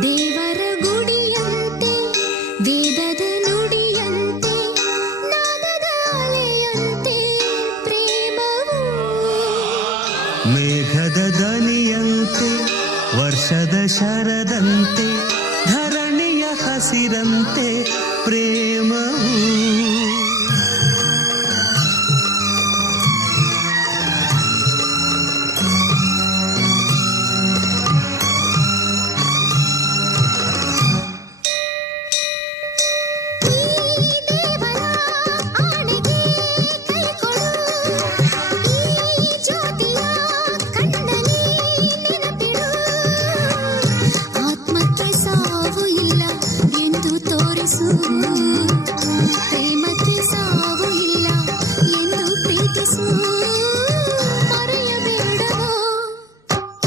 ದೇವರ ಗುಡಿಯಂತೆ ವೇದದ ನುಡಿಯಂತೆ ನಾದದ ಅಲೆಯಂತೆ ಪ್ರೇಮವು ಮೇಘದ ದನಿಯಂತೆ ವರ್ಷದ ಶರದಂತೆ ಧರಣಿಯ ಹಸಿರಂತೆ ಪ್ರೇಮ